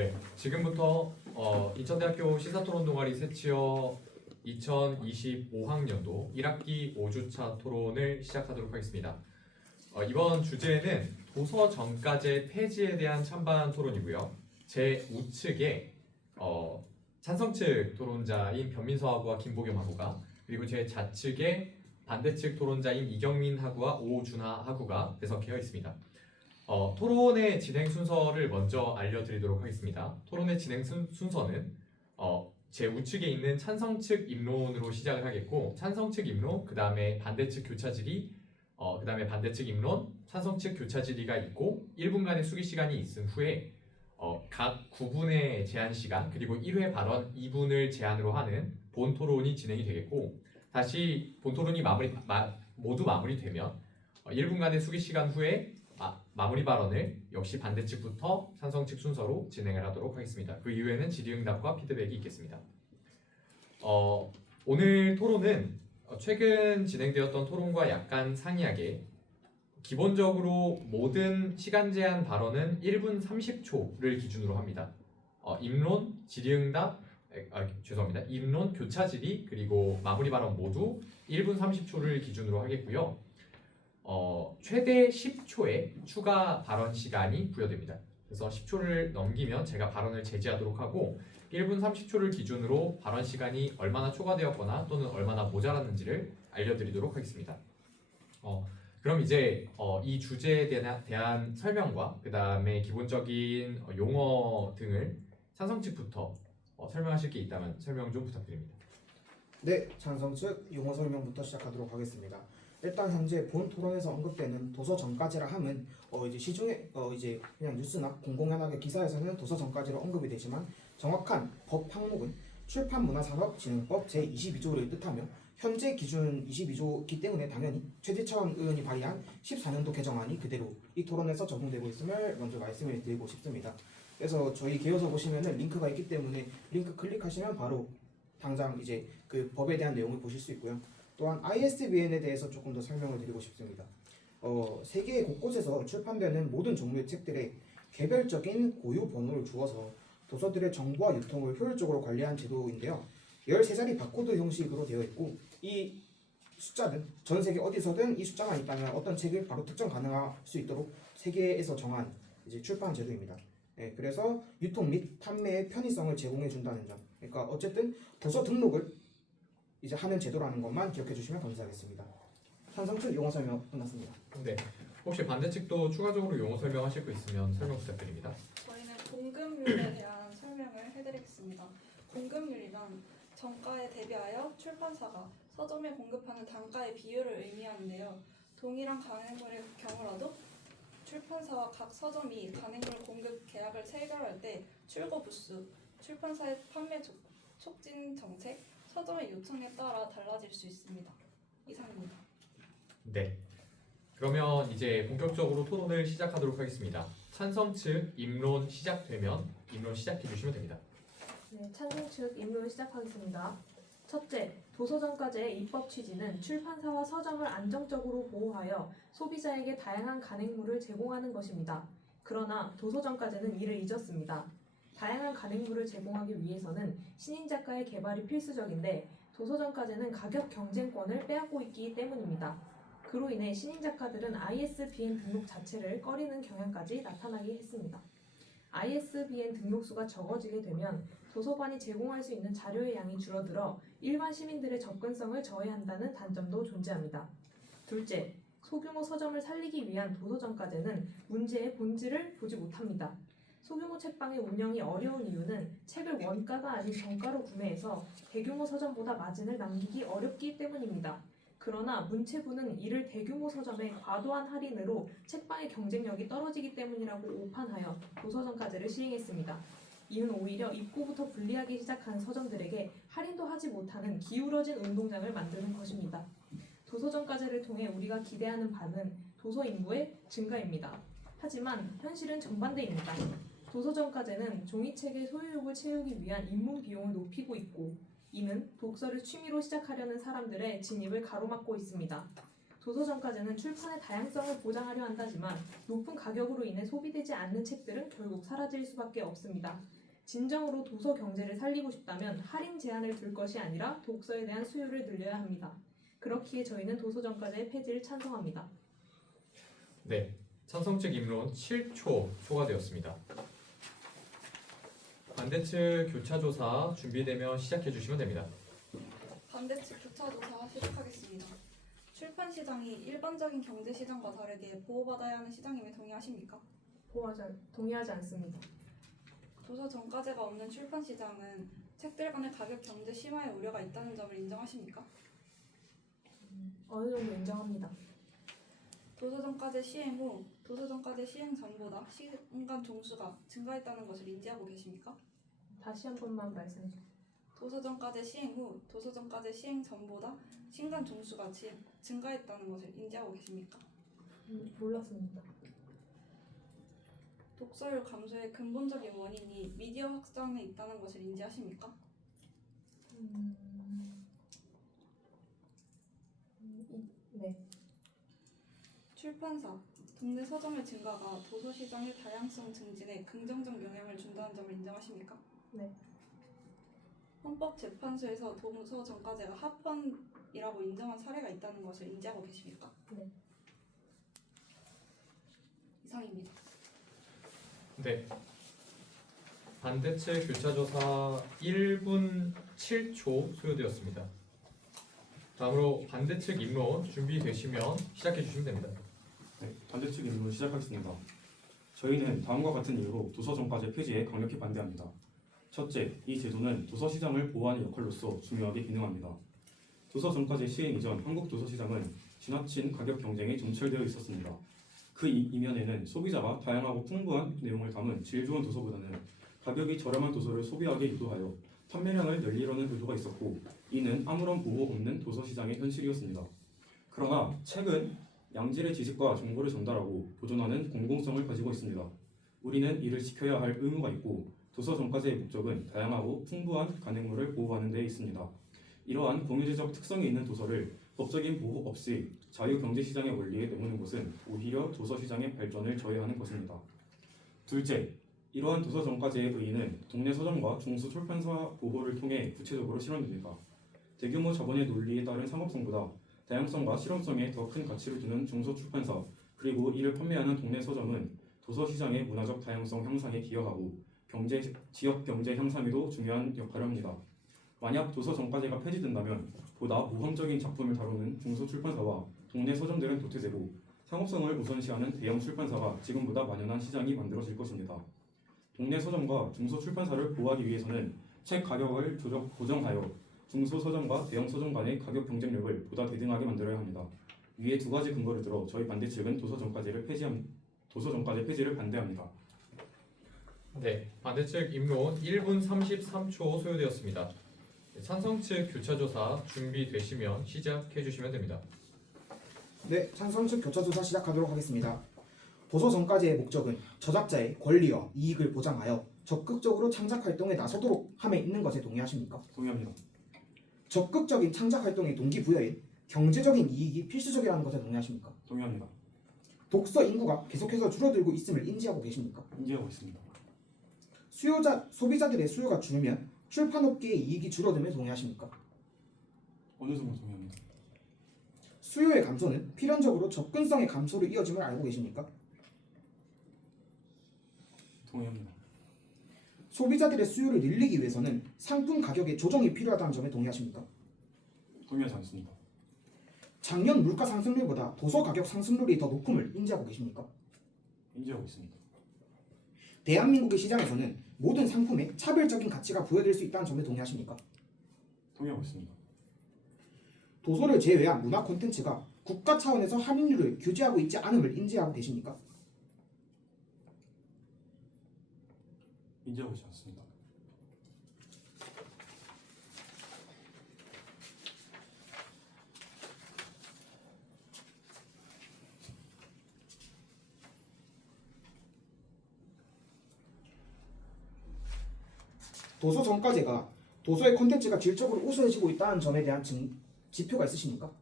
네, 지금부터 인천대학교 시사토론 동아리 세치어 2025학년도 1학기 5주차 토론을 시작하도록 하겠습니다. 이번 주제는 도서 정가제 폐지에 대한 찬반 토론이고요. 제 우측에 찬성 측 토론자인 변민서 하구와 김보겸 하구가, 그리고 제 좌측에 반대측 토론자인 이경민 하구와 오준하 하구가 배석되어 있습니다. 토론의 진행 순서를 먼저 알려드리도록 하겠습니다. 토론의 진행 순서는 제 우측에 있는 찬성 측 입론으로 시작을 하겠고, 찬성 측 입론, 그 다음에 반대측 교차 질의, 그 다음에 반대측 입론, 찬성 측 교차 질의가 있고 1분간의 수기 시간이 있은 후에 각 9분의 제한 시간, 그리고 1회 발언 2분을 제한으로 하는 본 토론이 진행이 되겠고, 다시 본 토론이 모두 마무리되면 1분간의 수기 시간 후에 마무리 발언을 역시 반대측부터 찬성 측 순서로 진행을 하도록 하겠습니다. 그 이후에는 질의응답과 피드백이 있겠습니다. 오늘 토론은 최근 진행되었던 토론과 약간 상이하게, 기본적으로 모든 시간 제한 발언은 1분 30초를 기준으로 합니다. 입론, 질의응답, 입론, 교차 질의, 그리고 마무리 발언 모두 1분 30초를 기준으로 하겠고요. 최대 10초의 추가 발언 시간이 부여됩니다. 그래서 10초를 넘기면 제가 발언을 제지하도록 하고, 1분 30초를 기준으로 발언 시간이 얼마나 초과되었거나 또는 얼마나 모자랐는지를 알려드리도록 하겠습니다. 그럼 이제 이 주제에 대한 설명과 그 다음에 기본적인 용어 등을 찬성 측부터 설명하실 게 있다면 설명 좀 부탁드립니다. 네, 찬성 측 용어 설명부터 시작하도록 하겠습니다. 일단 현재 본 토론에서 언급되는 도서 정가제라 함은 이제 시중에 이제 그냥 뉴스나 공공연하게 기사에서는 도서 정가제로 언급이 되지만, 정확한 법 항목은 출판문화산업진흥법 제22조를 뜻하며 현재 기준 22조이기 때문에 당연히 최재천 의원이 발의한 14년도 개정안이 그대로 이 토론에서 적용되고 있음을 먼저 말씀을 드리고 싶습니다. 그래서 저희 개요서 보시면은 링크가 있기 때문에 링크 클릭하시면 바로 당장 이제 그 법에 대한 내용을 보실 수 있고요. 또한 ISBN에 대해서 조금 더 설명을 드리고 싶습니다. 세계 곳곳에서 출판되는 모든 종류의 책들에 개별적인 고유 번호를 주어서 도서들의 정보와 유통을 효율적으로 관리한 제도인데요. 13자리 바코드 형식으로 되어 있고, 이 숫자는 전 세계 어디서든 이 숫자만 있다면 어떤 책을 바로 특정 가능할 수 있도록 세계에서 정한 이제 출판 제도입니다. 그래서 유통 및 판매의 편의성을 제공해 준다는 점. 그러니까 어쨌든 도서 등록을 이제 하는 제도라는 것만 기억해 주시면 감사하겠습니다. 찬성 측 용어 설명 끝났습니다. 네, 혹시 반대측도 추가적으로 용어 설명하실 거 있으면 설명 부탁드립니다. 저희는 공급률에 대한 설명을 해드리겠습니다. 공급률이란 정가에 대비하여 출판사가 서점에 공급하는 단가의 비율을 의미하는데요. 동일한 간행물의 경우라도 출판사와 각 서점이 간행물 공급 계약을 체결할 때 출고 부수, 출판사의 판매 촉진 정책, 서점의 요청에 따라 달라질 수 있습니다. 이상입니다. 네, 그러면 이제 본격적으로 토론을 시작하도록 하겠습니다. 찬성 측 입론 시작되면 입론 시작해 주시면 됩니다. 네, 찬성 측 입론 시작하겠습니다. 첫째, 도서정가제의 입법 취지는 출판사와 서점을 안정적으로 보호하여 소비자에게 다양한 간행물을 제공하는 것입니다. 그러나 도서정가제는 이를 잊었습니다. 다양한 간행물을 제공하기 위해서는 신인 작가의 개발이 필수적인데, 도서정가제는 가격 경쟁권을 빼앗고 있기 때문입니다. 그로 인해 신인 작가들은 ISBN 등록 자체를 꺼리는 경향까지 나타나게 했습니다. ISBN 등록수가 적어지게 되면 도서관이 제공할 수 있는 자료의 양이 줄어들어 일반 시민들의 접근성을 저해한다는 단점도 존재합니다. 둘째, 소규모 서점을 살리기 위한 도서정가제는 문제의 본질을 보지 못합니다. 소규모 책방의 운영이 어려운 이유는 책을 원가가 아닌 정가로 구매해서 대규모 서점보다 마진을 남기기 어렵기 때문입니다. 그러나 문체부는 이를 대규모 서점의 과도한 할인으로 책방의 경쟁력이 떨어지기 때문이라고 오판하여 도서정가제를 시행했습니다. 이는 오히려 입고부터 불리하기 시작한 서점들에게 할인도 하지 못하는 기울어진 운동장을 만드는 것입니다. 도서정가제를 통해 우리가 기대하는 바는 도서 인구의 증가입니다. 하지만 현실은 정반대입니다. 도서정가제는 종이책의 소유욕을 채우기 위한 입문 비용을 높이고 있고, 이는 독서를 취미로 시작하려는 사람들의 진입을 가로막고 있습니다. 도서정가제는 출판의 다양성을 보장하려 한다지만 높은 가격으로 인해 소비되지 않는 책들은 결국 사라질 수밖에 없습니다. 진정으로 도서 경제를 살리고 싶다면 할인 제한을 둘 것이 아니라 독서에 대한 수요를 늘려야 합니다. 그렇기에 저희는 도서정가제 폐지를 찬성합니다. 네, 찬성 측 입론 7초 초과되었습니다. 반대 측 교차 조사 준비되면 시작해 주시면 됩니다. 반대측 교차 조사 시작하겠습니다. 출판 시장이 일반적인 경제 시장과 다르게 보호받아야 하는 시장임에 동의하십니까? 동의하지 않습니다. 도서 정가제가 없는 출판 시장은 책들 간의 가격 경제 심화의 우려가 있다는 점을 인정하십니까? 어느 정도 인정합니다. 도서 정가제 시행 후 도서 정가제 시행 전보다 시간 종수가 증가했다는 것을 인지하고 계십니까? 다시 한 번만 말씀해 주세요. 도서 정가제 시행 후 도서 정가제 시행 전보다 신간 종수가 증가했다는 것을 인지하고 계십니까? 몰랐습니다. 독서율 감소의 근본적인 원인이 미디어 확산에 있다는 것을 인지하십니까? 네. 출판사, 국내 서점의 증가가 도서 시장의 다양성 증진에 긍정적 영향을 준다는 점을 인정하십니까? 네. 헌법재판소에서 도서 정가제가 합헌이라고 인정한 사례가 있다는 것을 인지하고 계십니까? 네. 이상입니다. 네. 반대 측 교차 조사 1분 7초 소요되었습니다. 다음으로 반대 측 입론 준비되시면 시작해 주시면 됩니다. 네, 반대측 입론 시작하겠습니다. 저희는 다음과 같은 이유로 도서정가제 폐지에 강력히 반대합니다. 첫째, 이 제도는 도서시장을 보호하는 역할로서 중요하게 기능합니다. 도서정가제 시행 이전 한국 도서시장은 지나친 가격 경쟁에 점철되어 있었습니다. 그 이면에는 소비자가 다양하고 풍부한 내용을 담은 질 좋은 도서보다는 가격이 저렴한 도서를 소비하게 유도하여 판매량을 늘리려는 의도가 있었고, 이는 아무런 보호 없는 도서시장의 현실이었습니다. 그러나 책은 양질의 지식과 정보를 전달하고 보존하는 공공성을 가지고 있습니다. 우리는 이를 지켜야 할 의무가 있고, 도서 정가제의 목적은 다양하고 풍부한 간행물을 보호하는 데 있습니다. 이러한 공유제적 특성이 있는 도서를 법적인 보호 없이 자유경제시장의 원리에 내모는 것은 오히려 도서시장의 발전을 저해하는 것입니다. 둘째, 이러한 도서 정가제의 의의는 동네 서점과 중소출판사 보호를 통해 구체적으로 실현됩니다. 대규모 자본의 논리에 따른 상업성보다 다양성과 실험성에 더 큰 가치를 두는 중소출판사, 그리고 이를 판매하는 동네 서점은 도서시장의 문화적 다양성 향상에 기여하고 지역 경제 향상에도 중요한 역할을 합니다. 만약 도서 정가제가 폐지된다면 보다 모험적인 작품을 다루는 중소출판사와 동네 서점들은 도태되고 상업성을 우선시하는 대형 출판사가 지금보다 만연한 시장이 만들어질 것입니다. 동네 서점과 중소출판사를 보호하기 위해서는 책 가격을 고정하여 중소서점과 대형 서점 간의 가격 경쟁력을 보다 대등하게 만들어야 합니다. 위에 두 가지 근거를 들어 저희 반대 측은 도서 정가제 폐지를 반대합니다. 네, 반대 측 입론 1분 33초 소요되었습니다. 찬성 측 교차 조사 준비되시면 시작해 주시면 됩니다. 네, 찬성 측 교차 조사 시작하도록 하겠습니다. 도서 정가제의 목적은 저작자의 권리와 이익을 보장하여 적극적으로 창작 활동에 나서도록 함에 있는 것에 동의하십니까? 동의합니다. 적극적인 창작 활동의 동기부여인 경제적인 이익이 필수적이라는 것에 동의하십니까? 동의합니다. 독서 인구가 계속해서 줄어들고 있음을 인지하고 계십니까? 인지하고 있습니다. 소비자들의 수요가 줄면 출판업계의 이익이 줄어들면 동의하십니까? 어느 정도 동의합니다. 수요의 감소는 필연적으로 접근성의 감소로 이어짐을 알고 계십니까? 동의합니다. 소비자들의 수요를 늘리기 위해서는 상품 가격의 조정이 필요하다는 점에 동의하십니까? 동의하지 않습니다. 작년 물가 상승률보다 도서 가격 상승률이 더 높음을 인지하고 계십니까? 인지하고 있습니다. 대한민국의 시장에서는 모든 상품에 차별적인 가치가 부여될 수 있다는 점에 동의하십니까? 동의하고 있습니다. 도서를 제외한 문화 콘텐츠가 국가 차원에서 할인율을 규제하고 있지 않음을 인지하고 계십니까? 인지하고 있지 않습니다. 도서 정가제가 도서의 콘텐츠가 질적으로 우수해지고 있다는 점에 대한 지표가 있으십니까?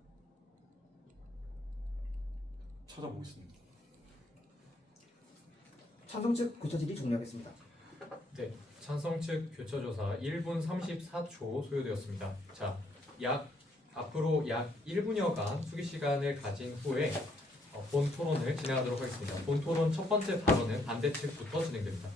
찾아보겠습니다. 찬성 측 교차 질의 종료하겠습니다. 네, 찬성 측 교차 조사 1분 34초 소요되었습니다. 자, 앞으로 약 1분여간 수기 시간을 가진 후에 본 토론을 진행하도록 하겠습니다. 본 토론 첫 번째 발언은 반대 측부터 진행됩니다.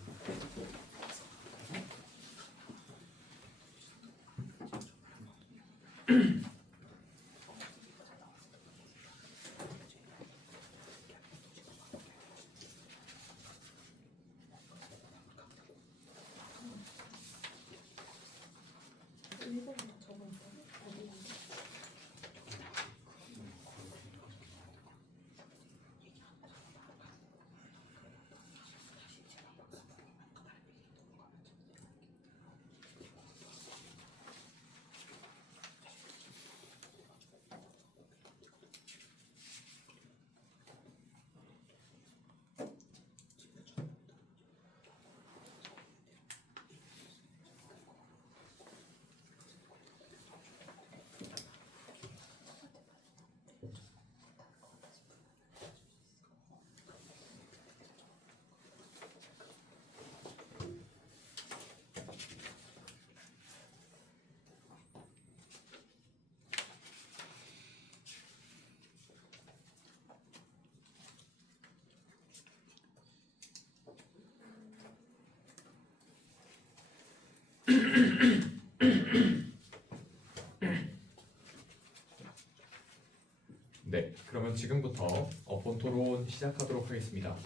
네, 그러면 지금부터 본 토론 시작하도록 하겠습니다.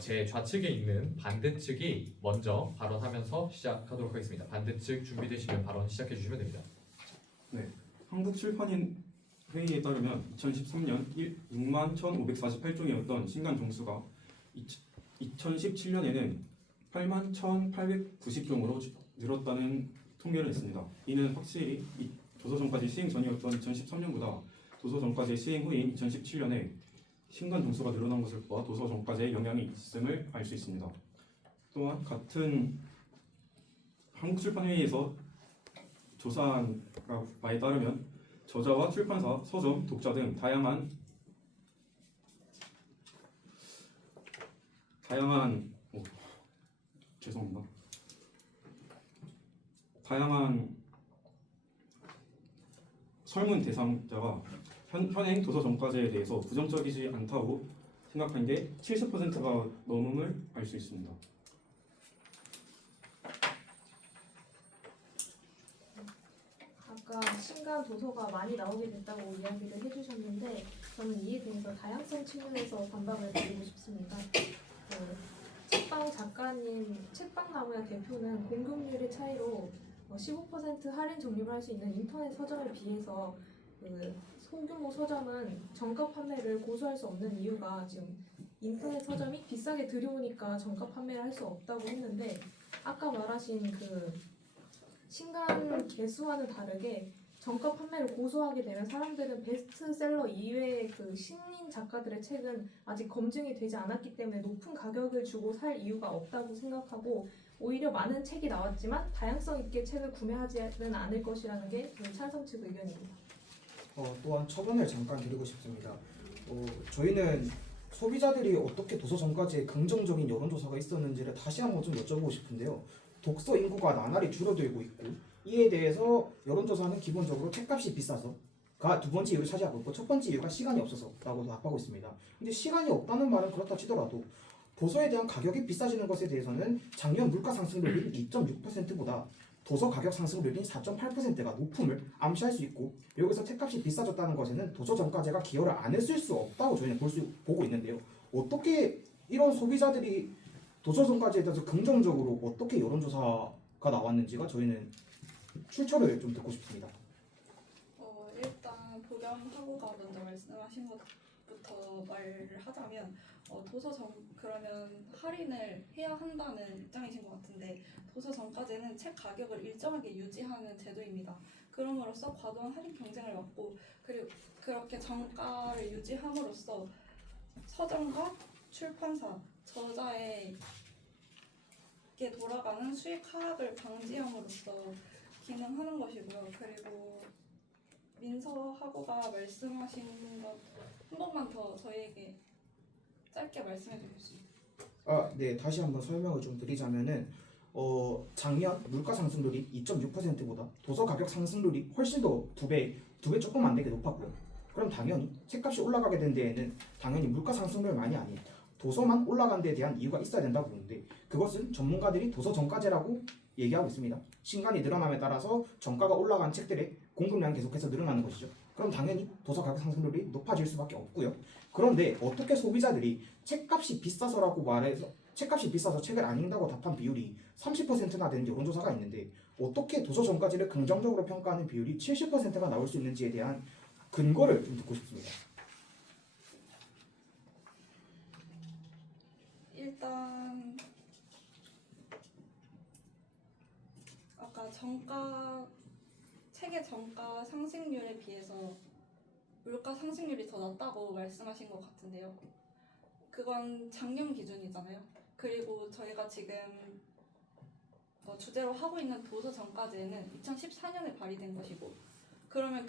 제 좌측에 있는 반대 측이 먼저 발언하면서 시작하도록 하겠습니다. 반대 측 준비되시면 발언 시작해 주시면 됩니다. 한국출판인 회의에 따르면 2013년 6만 1,548종이었던 신간 종수가 2017년에는 8만 1,890종으로 늘었다는 통계를 냈습니다. 이는 확실히 도서정가제 시행 전이었던 2013년보다 도서정가제 시행 후인 2017년에 신간 종수가 늘어난 것을 보아 도서정가제에 영향이 있음을 알 수 있습니다. 또한 같은 한국출판회의에서 조사한 바에 따르면 저자와 출판사, 서점, 독자 등 다양한 설문 대상자가 현행 도서정가제에 대해서 부정적이지 않다고 생각한 게 70%가 넘음을 알 수 있습니다. 아까 신간 도서가 많이 나오게 됐다고 이야기를 해주셨는데 저는 이에 대해서 다양성 측면에서 반박을 드리고 싶습니다. 책방 작가님, 책방나무야 대표는 공급률의 차이로 15% 할인 적립을 할 수 있는 인터넷 서점에 비해서 소규모 서점은 정가 판매를 고수할 수 없는 이유가 지금 인터넷 서점이 비싸게 들여오니까 정가 판매를 할 수 없다고 했는데 아까 말하신 신간 개수와는 다르게 정가 판매를 고수하게 되면 사람들은 베스트셀러 이외의 신인 작가들의 책은 아직 검증이 되지 않았기 때문에 높은 가격을 주고 살 이유가 없다고 생각하고 오히려 많은 책이 나왔지만 다양성 있게 책을 구매하지는 않을 것이라는 게 찬성 측 의견입니다. 또한 처분을 잠깐 드리고 싶습니다. 저희는 소비자들이 어떻게 도서정가제에 긍정적인 여론조사가 있었는지를 다시 한번 좀 여쭤보고 싶은데요. 독서 인구가 나날이 줄어들고 있고 이에 대해서 여론조사는 기본적으로 책값이 비싸서가 두 번째 이유를 차지하고 있고 첫 번째 이유가 시간이 없어서라고 답하고 있습니다. 근데 시간이 없다는 말은 그렇다 치더라도 도서에 대한 가격이 비싸지는 것에 대해서는 작년 물가 상승률인 2.6%보다 도서 가격 상승률인 4.8%가 높음을 암시할 수 있고 여기서 책값이 비싸졌다는 것에는 도서정가제가 기여를 안 했을 수 없다고 저희는 보고 있는데요. 어떻게 이런 소비자들이 도서정가제에 대해서 긍정적으로 어떻게 여론조사가 나왔는지가 저희는 출처를 좀 듣고 싶습니다. 일단 보겸하고가 먼저 말씀하신 것부터 말을 하자면 그러면 할인을 해야 한다는 입장이신 것 같은데 도서정가제는 책 가격을 일정하게 유지하는 제도입니다. 그럼으로써 과도한 할인 경쟁을 막고 그리고 그렇게 정가를 유지함으로써 서점과 출판사, 저자에게 돌아가는 수익 하락을 방지함으로써 기능하는 것이고요. 그리고 민서하고가 말씀하신 것 한 번만 더 저희에게 짧게 말씀해 주겠습니다. 네, 다시 한번 설명을 좀 드리자면은 작년 물가 상승률이 2.6%보다 도서 가격 상승률이 훨씬 더 두 배 조금 안 되게 높았고요. 그럼 당연히 책값이 올라가게 된 데에는 당연히 물가 상승률만이 아닌 도서만 올라간 데에 대한 이유가 있어야 된다고 보는데, 그것은 전문가들이 도서 정가제라고 얘기하고 있습니다. 신간이 늘어남에 따라서 정가가 올라간 책들의 공급량이 계속해서 늘어나는 것이죠. 그럼 당연히 도서 가격 상승률이 높아질 수밖에 없고요. 그런데 어떻게 소비자들이 책값이 비싸서라고 말해서 책값이 비싸서 책을 안 읽는다고 답한 비율이 30%나 되는 여론조사가 있는데, 어떻게 도서 정가제를 긍정적으로 평가하는 비율이 70%가 나올 수 있는지에 대한 근거를 좀 듣고 싶습니다. 일단 아까 책의 정가 상승률에 비해서 물가 상승률이 더 낮다고 말씀하신 것 같은데요. 그건 작년 기준이잖아요. 그리고 저희가 지금 주제로 하고 있는 도서 정가제는 2014년에 발의된 것이고, 그러면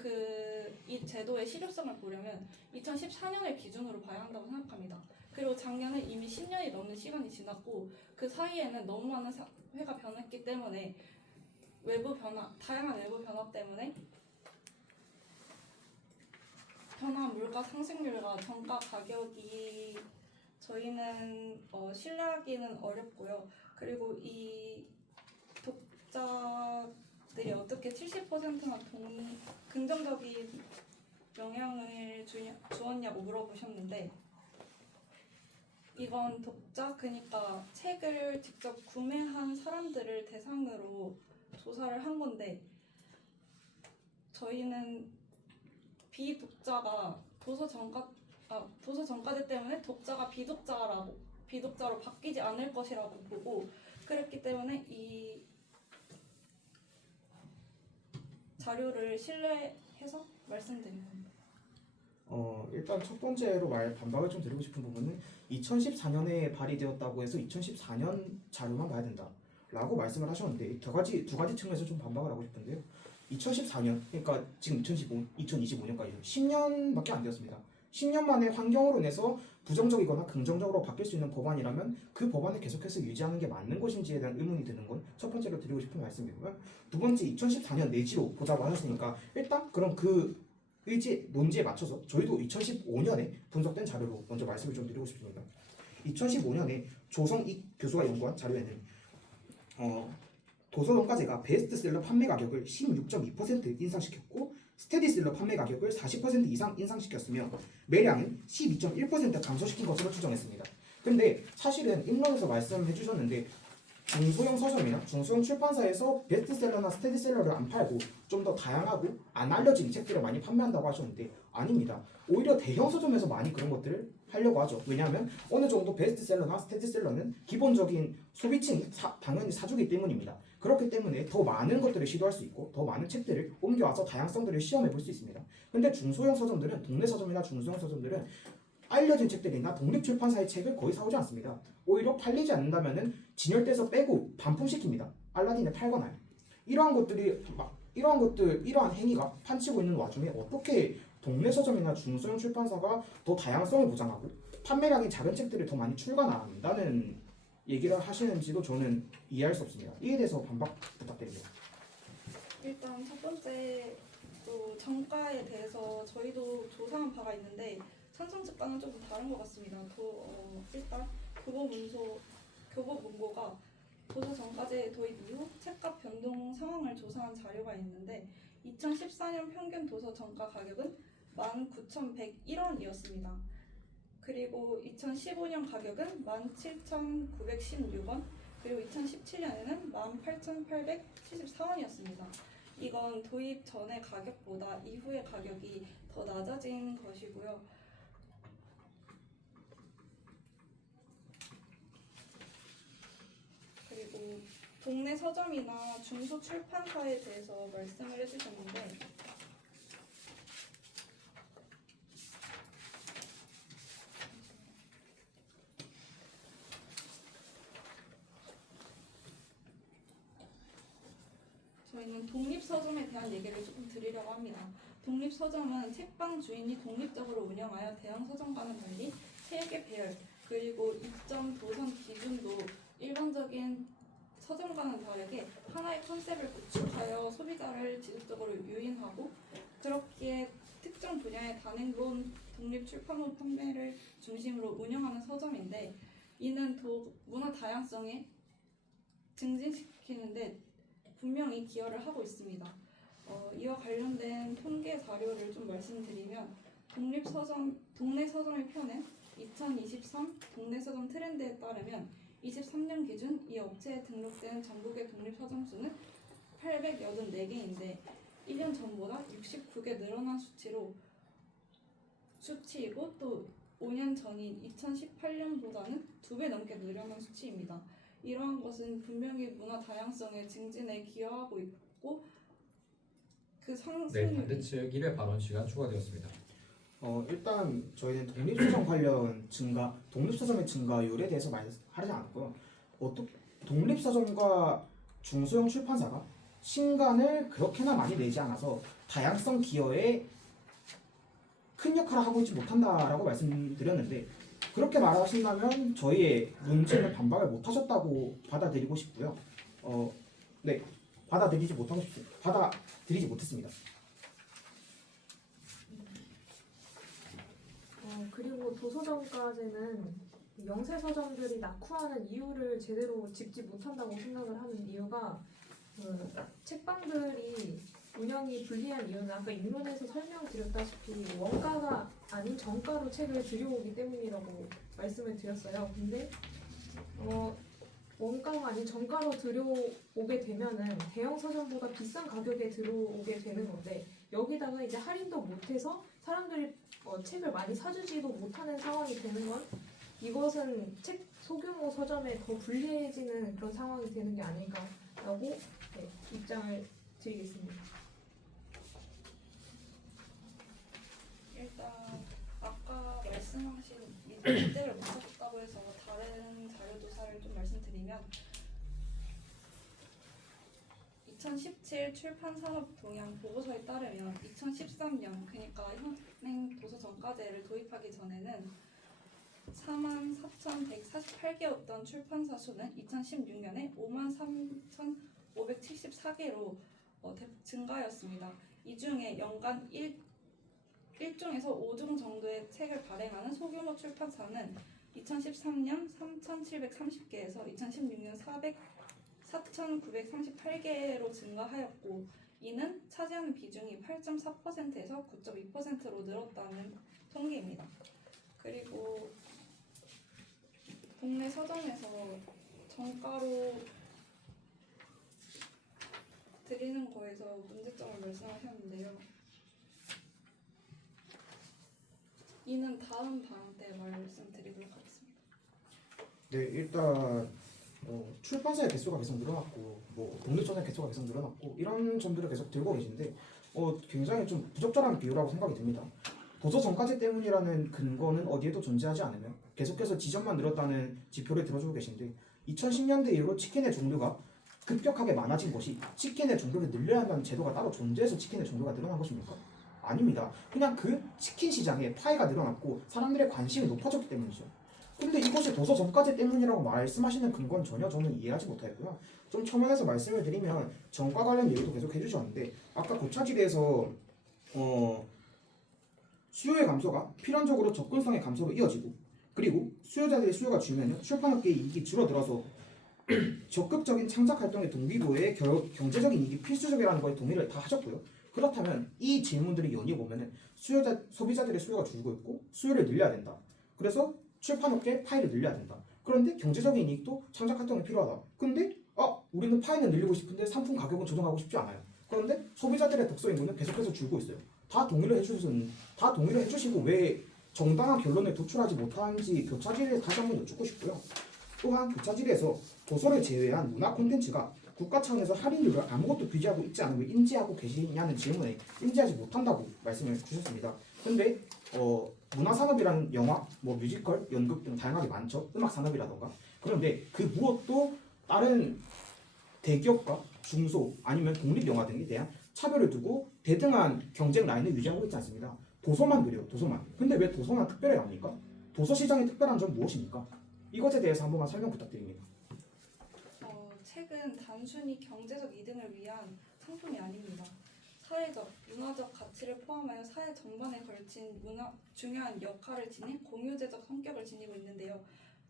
이 제도의 실효성을 보려면 2014년을 기준으로 봐야 한다고 생각합니다. 그리고 작년에 이미 10년이 넘는 시간이 지났고, 그 사이에는 너무 많은 사회가 변했기 때문에 다양한 외부 변화 때문에 변화한 물가 상승률과 정가 가격이 저희는 신뢰하기는 어렵고요. 그리고 이 독자들이 어떻게 70%나 긍정적인 영향을 주었냐고 물어보셨는데, 이건 그러니까 책을 직접 구매한 사람들을 대상으로 조사를 한 건데, 저희는 비독자가 도서 정가제 때문에 독자가 비독자로 바뀌지 않을 것이라고 보고, 그렇기 때문에 이 자료를 신뢰해서 말씀드린 겁니다. 일단 첫 번째로 반박을 좀 드리고 싶은 부분은 2014년에 발의되었다고 해서 2014년 자료만 봐야 된다라고 말씀을 하셨는데, 두 가지 측면에서 좀 반박을 하고 싶은데요. 2014년, 그러니까 지금 2025년까지 10년밖에 안 되었습니다. 10년 만에 환경으로 인해서 부정적이거나 긍정적으로 바뀔 수 있는 법안이라면 그 법안을 계속해서 유지하는 게 맞는 것인지에 대한 의문이 드는 건 첫 번째로 드리고 싶은 말씀이고요. 두 번째, 2014년 내지로 보자고 하셨으니까 일단 그럼 그 논지에 맞춰서 저희도 2015년에 분석된 자료로 먼저 말씀을 좀 드리고 싶습니다. 2015년에 조성익 교수가 연구한 자료에는 도서정가제가 베스트셀러 판매 가격을 16.2% 인상시켰고, 스테디셀러 판매 가격을 40% 이상 인상시켰으며 매량은 12.1% 감소시킨 것으로 추정했습니다. 근데 사실은 인론에서 말씀해 주셨는데, 중소형 서점이나 중소형 출판사에서 베스트셀러나 스테디셀러를 안 팔고 좀 더 다양하고 안 알려진 책들을 많이 판매한다고 하셨는데, 아닙니다. 오히려 대형 서점에서 많이 그런 것들을 하려고 하죠. 왜냐하면 어느 정도 베스트셀러나 스테디셀러는 기본적인 소비층이 당연히 사주기 때문입니다. 그렇기 때문에 더 많은 것들을 시도할 수 있고 더 많은 책들을 옮겨와서 다양성들을 시험해 볼 수 있습니다. 근데 중소형 서점들은, 동네 서점이나 중소형 서점들은 알려진 책들이나 독립출판사의 책을 거의 사오지 않습니다. 오히려 팔리지 않는다면은 진열대에서 빼고 반품시킵니다. 알라딘에 팔거나요. 이러한 행위가 판치고 있는 와중에 어떻게 동네 서점이나 중소형 출판사가 더 다양성을 보장하고 판매량이 작은 책들을 더 많이 출간한다는 얘기를 하시는지도 저는 이해할 수 없습니다. 이에 대해서 반박 부탁드립니다. 일단 첫 번째 정가에 대해서 저희도 조사한 바가 있는데 찬성 측과는 조금 다른 것 같습니다. 일단 교보문고가 도서 정가제 도입 이후 책값 변동 상황을 조사한 자료가 있는데, 2014년 평균 도서 정가 가격은 19,101원이었습니다. 그리고 2015년 가격은 17,916원, 그리고 2017년에는 18,874원이었습니다. 이건 도입 전의 가격보다 이후의 가격이 더 낮아진 것이고요. 그리고 동네 서점이나 중소 출판사에 대해서 말씀을 해주셨는데, 저희는 독립서점에 대한 얘기를 조금 드리려고 합니다. 독립서점은 책방 주인이 독립적으로 운영하여 대형 서점과는 달리 책의 배열, 그리고 입점 도선 기준도 일반적인 서점과는 다르게 하나의 컨셉을 구축하여 소비자를 지속적으로 유인하고 그렇게 특정 분야의 단행본 독립 출판물 판매를 중심으로 운영하는 서점인데 이는 문화 다양성에 증진시키는데 분명히 기여를 하고 있습니다. 이와 관련된 통계 자료를 좀 말씀드리면 동네 서점을 펴낸 2023 동네 서점 트렌드에 따르면 23년 기준 이 업체에 등록된 전국의 독립 서점 수는 884개인데 1년 전보다 69개 늘어난 수치이고 또 5년 전인 2018년보다는 2배 넘게 늘어난 수치입니다. 이러한 것은 분명히 문화 다양성의 증진에 기여하고 있고 그 네, 상승률이 반대측 1회 발언 시간 추가되었습니다. 일단 저희는 독립서점 관련 독립서점의 증가율에 대해서 말하지 않았고요. 독립서점과 중소형 출판사가 신간을 그렇게나 많이 내지 않아서 다양성 기여에 큰 역할을 하고 있지 못한다라고 말씀드렸는데 그렇게 말하신다면 저희의 문제는 반박을 못하셨다고 받아들이고 싶고요. 네, 받아들이지 못했습니다. 그리고 도서점까지는 영세 서점들이 낙후하는 이유를 제대로 짚지 못한다고 생각을 하는 이유가 책방들이 운영이 불리한 이유는 아까 입론에서 설명드렸다시피 원가가 아닌 정가로 책을 들여오기 때문이라고 말씀을 드렸어요. 근데 원가가 아닌 정가로 들여오게 되면은 대형 서점보다 비싼 가격에 들어오게 되는 건데 여기다가 이제 할인도 못해서 사람들이 책을 많이 사주지도 못하는 상황이 되는 건 이것은 소규모 서점에 더 불리해지는 그런 상황이 되는 게 아닐까라고 입장을 드리겠습니다. 일단 아까 말씀하신 이때를 못 찾았다고 해서 다른 자료 조사를 좀 말씀드리면 2017 출판산업 동향 보고서에 따르면 2013년 그러니까 현행 도서정가제를 도입하기 전에는 44,148개였던 출판사 수는 2016년에 53,574개로 대폭 증가하였습니다. 이 중에 연간 1종에서 5종 정도의 책을 발행하는 소규모 출판사는 2013년 3,730개에서 2016년 4,938개로 증가하였고 이는 차지하는 비중이 8.4%에서 9.2%로 늘었다는 통계입니다. 그리고 동네 서점에서 정가로 드리는 거에서 문제점을 말씀하셨는데요. 이는 다음 방송 때 말씀드리도록 하겠습니다. 네, 일단 출판사의 개수가 계속 늘어났고 독립서점의 개수가 계속 늘어났고 이런 점들을 계속 들고 계신데 굉장히 좀 부적절한 비유라고 생각이 듭니다. 도서정가제 때문이라는 근거는 어디에도 존재하지 않으며 계속해서 지점만 늘었다는 지표를 들어주고 계신데 2010년대 이후로 치킨의 종류가 급격하게 많아진 것이 치킨의 종류를 늘려야 한다는 제도가 따로 존재해서 치킨의 종류가 늘어난 것입니까? 아닙니다. 그냥 그 치킨 시장에 파이가 늘어났고 사람들의 관심이 높아졌기 때문이죠. 근데 이것이 도서정가제 때문이라고 말씀하시는 근거는 전혀 저는 이해하지 못하고요. 좀 첨언해서 말씀을 드리면 정가 관련 얘기도 계속 해주셨는데 아까 고차지대에서 수요의 감소가 필연적으로 접근성의 감소로 이어지고 그리고 수요자들의 수요가 줄면 출판업계의 이익이 줄어들어서 적극적인 창작활동의 동기부여에 경제적인 이익이 필수적이라는 거에 동의를 다 하셨고요. 그렇다면 이 질문들을 연이어 보면은 소비자들의 수요가 줄고 있고 수요를 늘려야 된다. 그래서 출판업계의 파이를 늘려야 된다. 그런데 경제적인 이익도 창작활동이 필요하다. 근데 우리는 파이는 늘리고 싶은데 상품 가격은 조정하고 싶지 않아요. 그런데 소비자들의 독서 인구는 계속해서 줄고 있어요. 다 동의를 해주시고 왜 정당한 결론에 도출하지 못하는지 교차질에 다시 한번 여쭙고 싶고요. 또한 교차질에서 도서를 제외한 문화 콘텐츠가 국가 차원에서 할인율을 아무것도 규제하고 있지 않은 걸 인지하고 계시냐는 질문에 인지하지 못한다고 말씀을 주셨습니다. 근데 문화산업이라는 영화, 뮤지컬, 연극 등 다양하게 많죠. 음악산업이라던가. 그런데 그 무엇도 다른 대기업과 중소 아니면 독립영화 등에 대한 차별을 두고 대등한 경쟁 라인을 유지하고 있지 않습니다. 도서만 그래요. 도서만. 근데 왜 도서만 특별히 합니까? 도서 시장의 특별한 점 무엇입니까? 이것에 대해서 한 번만 설명 부탁드립니다. 책은 단순히 경제적 이득을 위한 상품이 아닙니다. 사회적, 문화적 가치를 포함하여 사회 전반에 걸친 중요한 역할을 지닌 공유제적 성격을 지니고 있는데요.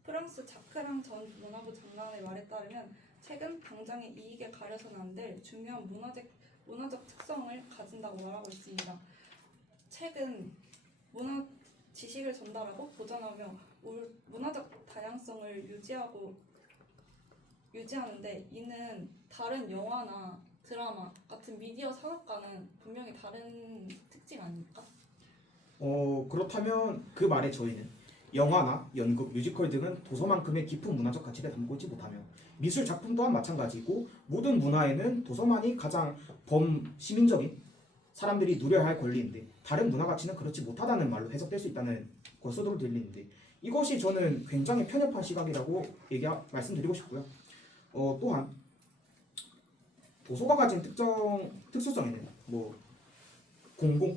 프랑스 자크랑 전 문화부 장관의 말에 따르면 책은 당장의 이익에 가려서는 안 될 중요한 문화적 특성을 가진다고 말하고 있습니다. 책은 지식을 전달하고 보존하며 문화적 다양성을 유지하는데 이는 다른 영화나 드라마 같은 미디어 산업과는 분명히 다른 특징 아닙니까? 그렇다면 그 말에 저희는 영화나 연극, 뮤지컬 등은 도서만큼의 깊은 문화적 가치를 담고 있지 못하며 미술 작품 또한 마찬가지고 모든 문화에는 도서만이 가장 범시민적인 사람들이 누려야 할 권리인데 다른 문화 가치는 그렇지 못하다는 말로 해석될 수 있다는 것으로 들리는데 이것이 저는 굉장히 편협한 시각이라고 말씀드리고 싶고요. 또한 도서가 가진 특수성에는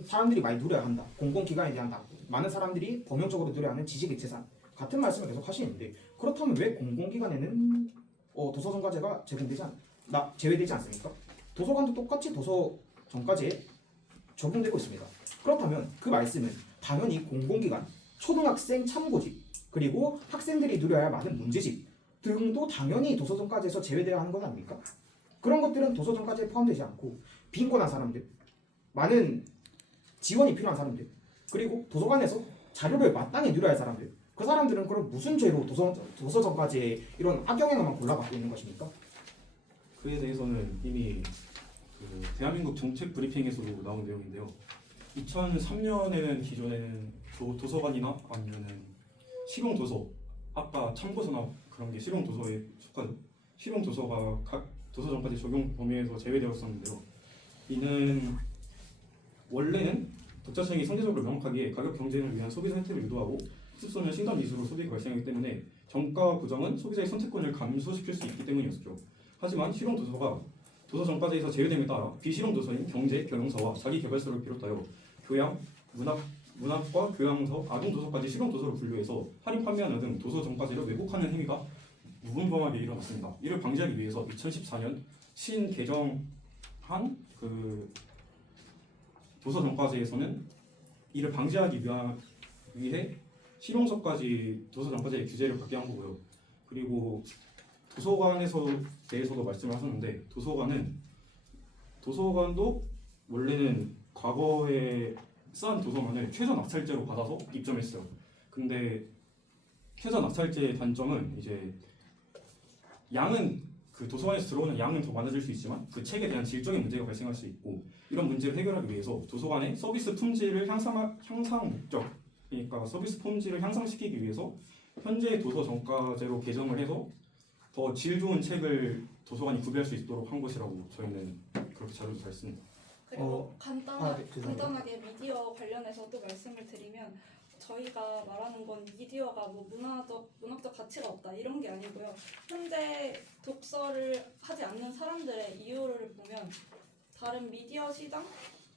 사람들이 많이 누려야 한다. 공공기관에 대한 많은 사람들이 범용적으로 누려야 하는 지식의 재산 같은 말씀을 계속 하시는데 그렇다면 왜 공공기관에는 도서정가제가 제외되지 않습니까? 도서관도 똑같이 도서정가제에 적용되고 있습니다. 그렇다면 그 말씀은 당연히 공공기관, 초등학생 참고집, 그리고 학생들이 누려야 할 많은 문제집 등도 당연히 도서정가제에서 제외되어야 하는 것 아닙니까? 그런 것들은 도서정가제에 포함되지 않고 빈곤한 사람들, 많은 지원이 필요한 사람들, 그리고 도서관에서 자료를 마땅히 누려야 할 사람들, 그 사람들은 그럼 무슨 죄로 도서정가제에 이런 악영향만 골라받고 있는 것입니까? 그에 대해서는 이미 대한민국 정책 브리핑에서도 나온 내용인데요. 2003년에는 기존에는 도서관이나 아니면은 실용도서, 아까 참고서나 그런 게 실용도서에 속하죠. 실용도서가 각 도서정가제 적용 범위에서 제외되었었는데요. 이는 원래는 독자층이 상대적으로 명확하게 가격 경쟁을 위한 소비자 혜택을 유도하고 습소는 신선 미수로 소비가 발생하기 때문에 정가 구정은 소비자의 선택권을 감소시킬 수 있기 때문이었죠. 하지만 실용도서가 도서정가제에서 제외됨에 따라 비실용도서인 경제, 경영서와 자기개발서를 비롯하여 교양, 문학과 교양서, 아동도서까지 실용도서로 분류해서 할인 판매하는 등 도서정가제를 왜곡하는 행위가 무분별하게 일어났습니다. 이를 방지하기 위해서 2014년 신개정한 도서정가제에서는 이를 방지하기 위해 실용서까지 도서정가제의 규제를 받게 한 거고요. 그리고 도서관에서 대해서도 말씀을 하셨는데 도서관도 원래는 과거에 쌓은 도서관을 최저 낙찰제로 받아서 입점했어요. 근데 최저 낙찰제의 단점은 이제 양은 그 도서관에서 들어오는 양은 더 많아질 수 있지만 그 책에 대한 질적인 문제가 발생할 수 있고 이런 문제를 해결하기 위해서 도서관의 서비스 품질을 향상 목적, 그러니까 서비스 품질을 향상시키기 위해서 현재 도서정가제로 개정을 해서 더 질 좋은 책을 도서관이 구비할 수 있도록 한 것이라고 저희는 그렇게 자료도 잘 씁니다. 그리고 죄송합니다. 간단하게 미디어 관련해서 또 말씀을 드리면 저희가 말하는 건 미디어가 문학적 가치가 없다 이런 게 아니고요. 현재 독서를 하지 않는 사람들의 이유를 보면 다른 미디어 시장에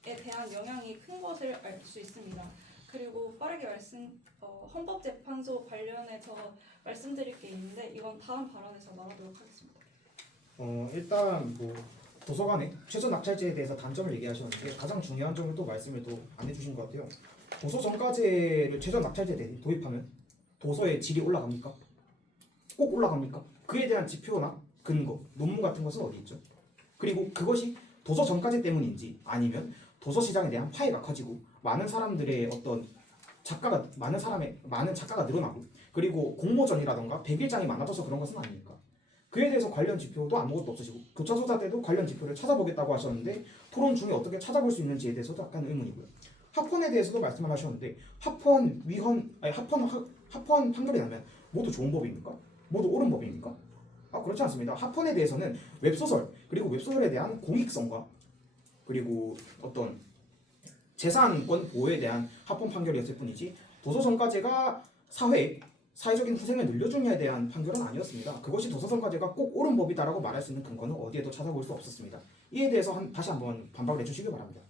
대한 영향이 큰 것을 알 수 있습니다. 그리고 빠르게 헌법재판소 관련해서 말씀드릴 게 있는데 이건 다음 발언에서 말하도록 하겠습니다. 일단 도서관의 최저 낙찰제에 대해서 단점을 얘기하셨는데 가장 중요한 점을 또 말씀을 또 안 해주신 것 같아요. 도서정가제를 최저 낙찰제에 도입하면 도서의 질이 올라갑니까? 꼭 올라갑니까? 그에 대한 지표나 근거, 논문 같은 것은 어디 있죠? 그리고 그것이 도서정가제 때문인지 아니면 도서 시장에 대한 파이가 커지고 많은 사람들의 많은 작가가 늘어나고 그리고 공모전이라던가 백일장이 많아져서 그런 것은 아닙니까? 그에 대해서 관련 지표도 아무것도 없으시고 교차조사 때도 관련 지표를 찾아보겠다고 하셨는데 토론 중에 어떻게 찾아볼 수 있는지에 대해서도 약간 의문이고요. 학원에 대해서도 말씀을 하셨는데 학원 판결이 나면 모두 좋은 법입니까? 모두 옳은 법입니까? 그렇지 않습니다. 학원에 대해서는 웹소설 그리고 웹소설에 대한 공익성과 그리고 어떤 재산권 보호에 대한 합헌 판결이었을 뿐이지 도서정가제가 사회적인 후생을 늘려주냐에 대한 판결은 아니었습니다. 그것이 도서정가제가 꼭 옳은 법이다라고 말할 수 있는 근거는 어디에도 찾아볼 수 없었습니다. 이에 대해서 다시 한번 반박을 해주시기 바랍니다.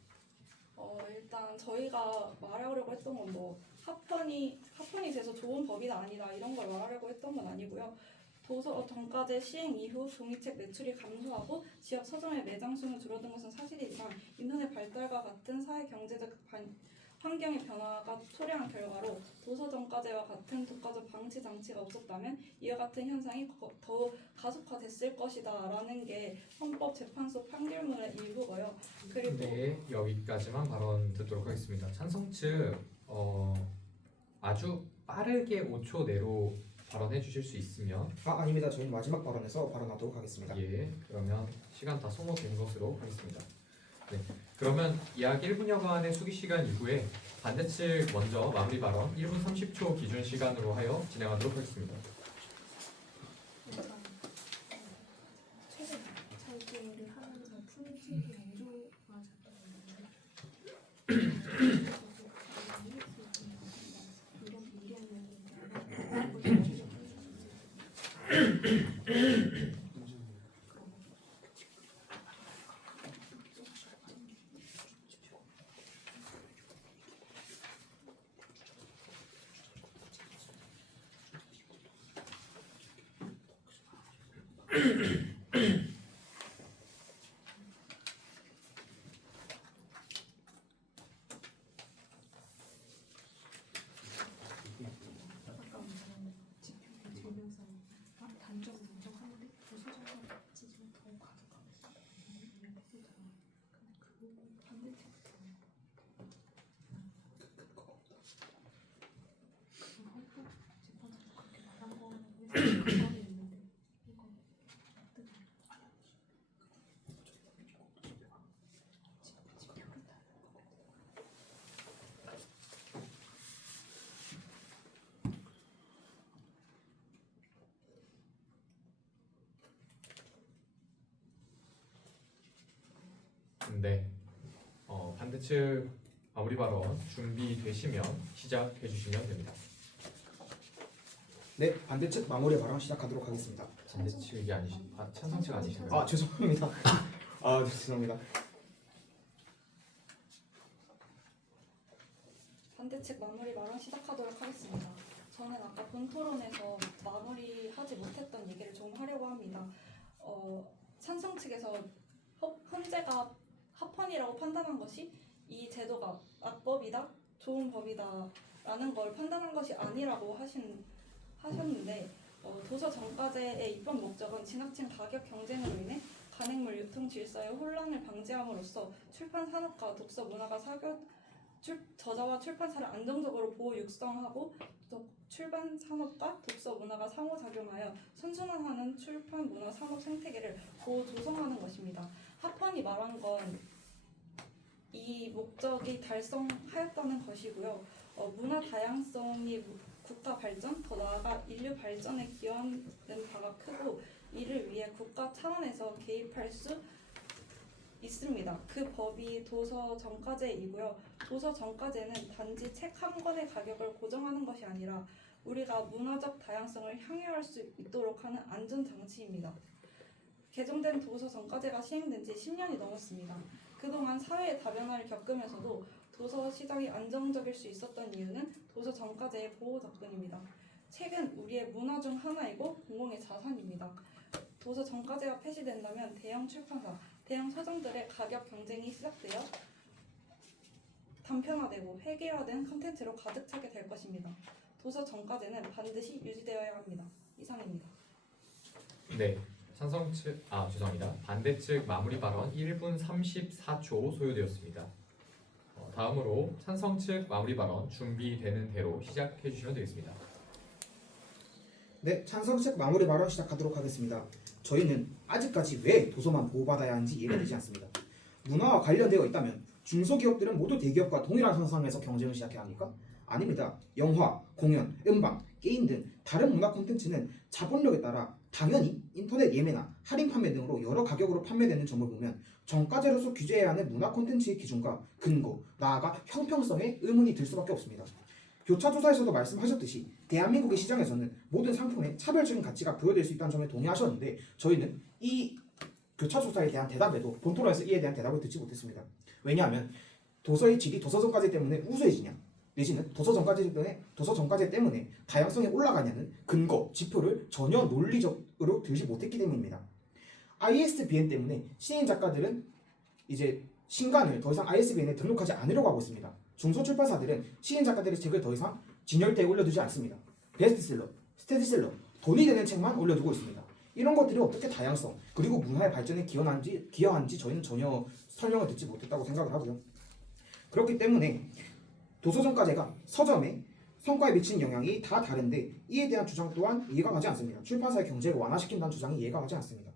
일단 저희가 말하려고 했던 건 합헌이 돼서 좋은 법이다 아니다 이런 걸 말하려고 했던 건 아니고요. 도서 정가제 시행 이후 종이책 매출이 감소하고 지역 서점의 매장 수는 줄어든 것은 사실이지만 인터넷 발달과 같은 사회 경제적 환경의 변화가 초래한 결과로 도서 정가제와 같은 독과점 방치 장치가 없었다면 이와 같은 현상이 더 가속화됐을 것이다라는 게 헌법재판소 판결문의 일부고요. 그리고 네, 여기까지만 발언 듣도록 하겠습니다. 찬성 측 아주 빠르게 5초 내로 발언해 주실 수 있으면 아닙니다. 저희는 마지막 발언에서 발언하도록 하겠습니다. 예, 그러면 시간 다 소모된 것으로 하겠습니다. 네, 그러면 약 1분여간의 수기 시간 이후에 반대 측 먼저 마무리 발언 1분 30초 기준 시간으로 하여 진행하도록 하겠습니다. 일단 최근 차이를 하면서 품질 연조가 아까 지표 들면서 단점 인정하는데 도서정가 지금 더 가격하면서 근데 그 반대쪽부터 그 헌법 재판소도 그렇게 말한 거는 왜 상관이 있는데 이거 어떻게 지표를 다 네, 반대 측 마무리 발언 준비되시면 시작해 주시면 됩니다. 네, 반대 측 마무리 발언 시작하도록 하겠습니다. 반대 측이 찬성 측 아니신가요? 죄송합니다. 네, 죄송합니다. 반대 측 마무리 발언 시작하도록 하겠습니다. 저는 아까 본 토론에서 마무리하지 못했던 얘기를 좀 하려고 합니다. 찬성 측에서 헌재가 합헌이라고 판단한 것이 이 제도가 악법이다, 좋은 법이다라는 걸 판단한 것이 아니라고 하셨는데 도서 정가제의 입법 목적은 지나친 가격 경쟁으로 인해 간행물 유통 질서의 혼란을 방지함으로써 출판 산업과 독서 문화가 저자와 출판사를 안정적으로 보호 육성하고 또 출판 산업과 독서 문화가 상호작용하여 선순환하는 출판 문화 산업 생태계를 보호 조성하는 것입니다. 합헌이 말한 건 이 목적이 달성하였다는 것이고요. 문화 다양성이 국가 발전, 더 나아가 인류 발전에 기여하는 바가 크고 이를 위해 국가 차원에서 개입할 수 있습니다. 그 법이 도서 정가제이고요. 도서 정가제는 단지 책 한 권의 가격을 고정하는 것이 아니라 우리가 문화적 다양성을 향유할 수 있도록 하는 안전장치입니다. 개정된 도서 정가제가 시행된 지 10년이 넘었습니다. 그동안 사회의 다변화를 겪으면서도 도서 시장이 안정적일 수 있었던 이유는 도서 정가제의 보호 덕분입니다. 책은 우리의 문화 중 하나이고 공공의 자산입니다. 도서 정가제가 폐지된다면 대형 출판사, 대형 서점들의 가격 경쟁이 시작되어 단편화되고 획일화된 컨텐츠로 가득 차게 될 것입니다. 도서 정가제는 반드시 유지되어야 합니다. 이상입니다. 네, 찬성 측 죄송합니다. 반대 측 마무리 발언 1분 34초 소요되었습니다. 다음으로 찬성 측 마무리 발언 준비되는 대로 시작해 주시면 되겠습니다. 네, 찬성 측 마무리 발언 시작하도록 하겠습니다. 저희는 아직까지 왜 도서만 보호받아야 하는지 이해가 되지 않습니다. 문화와 관련되어 있다면 중소기업들은 모두 대기업과 동일한 선상에서 경쟁을 시작해야 합니까? 아닙니다. 영화, 공연, 음반, 게임 등 다른 문화 콘텐츠는 자본력에 따라 당연히 인터넷 예매나 할인 판매 등으로 여러 가격으로 판매되는 점을 보면 정가제로서 규제해야 하는 문화 콘텐츠의 기준과 근거, 나아가 형평성에 의문이 들 수밖에 없습니다. 교차조사에서도 말씀하셨듯이 대한민국의 시장에서는 모든 상품에 차별적인 가치가 부여될 수 있다는 점에 동의하셨는데 저희는 이 교차조사에 대한 대답에도 본토론에서 이에 대한 대답을 듣지 못했습니다. 왜냐하면 도서의 질이 도서정가제 때문에 우수해지냐 내지는 도서 정가제 때문에 다양성이 올라가냐는 근거, 지표를 전혀 논리적으로 들지 못했기 때문입니다. ISBN 때문에 신인 작가들은 이제 신간을 더 이상 ISBN에 등록하지 않으려고 하고 있습니다. 중소출판사들은 신인 작가들의 책을 더 이상 진열대에 올려두지 않습니다. 베스트셀러, 스테디셀러, 돈이 되는 책만 올려두고 있습니다. 이런 것들이 어떻게 다양성 그리고 문화의 발전에 기여하는지 저희는 전혀 설명을 듣지 못했다고 생각을 하고요. 그렇기 때문에 도서정가제가 서점의 성과에 미치는 영향이 다 다른데 이에 대한 주장 또한 이해가 가지 않습니다. 출판사의 경제를 완화시킨다는 주장이 이해가 가지 않습니다.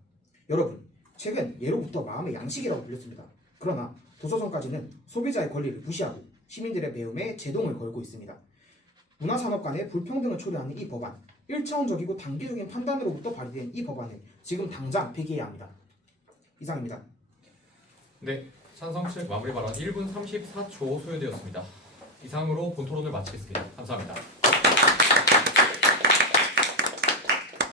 여러분, 책은 예로부터 마음의 양식이라고 불렸습니다. 그러나 도서정가제는 소비자의 권리를 무시하고 시민들의 배움에 제동을 걸고 있습니다. 문화산업 간의 불평등을 초래하는 이 법안, 1차원적이고 단기적인 판단으로부터 발의된 이 법안을 지금 당장 폐기해야 합니다. 이상입니다. 네, 찬성 측 마무리 발언 1분 34초 소요되었습니다. 이상으로 본 토론을 마치겠습니다. 감사합니다.